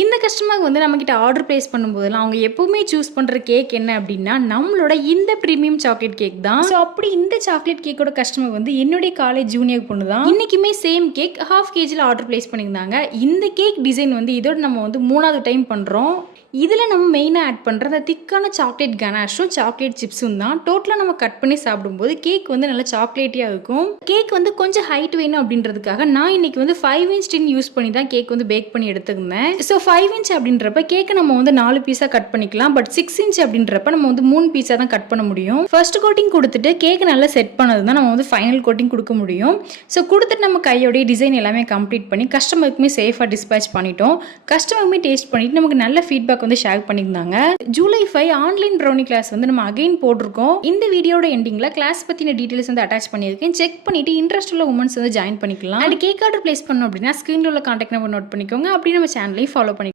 இந்த கஸ்டமர் வந்து நம்மக்கிட்ட ஆர்டர் ப்ளேஸ் பண்ணும்போதெல்லாம் அவங்க எப்பவுமே சூஸ் பண்ணுற கேக் என்ன அப்படின்னா நம்மளோட இந்த ப்ரீமியம் சாக்லேட் கேக் தான். ஸோ அப்படி இந்த சாக்லேட் கேக்கோட கஸ்டமர் வந்து என்னுடைய காலேஜ் ஜூனியர் பொண்ணு தான். இன்னைக்குமே same cake ½ kg order place பண்ணியிருந்தாங்க. இந்த கேக் டிசைன் வந்து இதோட நம்ம வந்து 3வது டைம் பண்ணுறோம். இதில் நம்ம மெயினாக ஆட் பண்ணுற அந்த திக்கான சாக்லேட் கனாஷும் சாக்லேட் சிப்ஸும் தான். டோட்டலாக நம்ம கட் பண்ணி சாப்பிடும்போது கேக் வந்து நல்லா சாக்லேட்டியாக இருக்கும். கேக் வந்து கொஞ்சம் ஹைட் வேணும் அப்படின்றதுக்காக நான் இன்னைக்கு வந்து 5 inch டின் யூஸ் பண்ணி தான் கேக் வந்து பேக் பண்ணி எடுத்துருந்தேன். ஸோ 5 inch அப்படின்றப்ப கேக்கை நம்ம வந்து 4 பீஸாக கட் பண்ணிக்கலாம். பட் 6 inch அப்படின்றப்ப நம்ம வந்து 3 பீஸாக தான் கட் பண்ண முடியும். ஃபர்ஸ்ட் கோட்டிங் கொடுத்துட்டு கேக் நல்லா செட் பண்ணது தான் நம்ம வந்து ஃபைனல் கோட்டிங் கொடுக்க முடியும். ஸோ கொடுத்துட்டு நம்ம கையோடைய டிசைன் எல்லாமே கம்ப்ளீட் பண்ணி கஸ்டமருக்குமே சேஃபாக டிஸ்பேச் பண்ணிட்டோம். கஸ்டமருக்குமே டேஸ்ட் பண்ணிட்டு நமக்கு நல்ல ஃபீட்பேக் வந்து ஷேர் பண்ணியிருந்தாங்க. ஜூலை 5 ஆன்லைன் ப்ரௌனி கிளாஸ் வந்து நம்ம அகைன் போட்டிருக்கோம். இந்த வீடியோட எண்டிங்ல கிளாஸ் பத்தின டீடைல்ஸ் வந்து அட்டாச் பண்ணியிருக்கேன். செக் பண்ணிட்டு இன்ட்ரெஸ்ட் உள்ள உமன்ஸ் வந்து ஜாயின் பண்ணிக்கலாம். அண்ட் கேக் ஆர்டர் பிளேஸ் பண்ணோம் அப்படின்னா ஸ்கிரீன்ல உள்ள கான்டாக்ட் நம்பர் நோட் பண்ணிக்கோங்க. அப்படி நம்ம சேனலையும் ஃபாலோ பண்ணி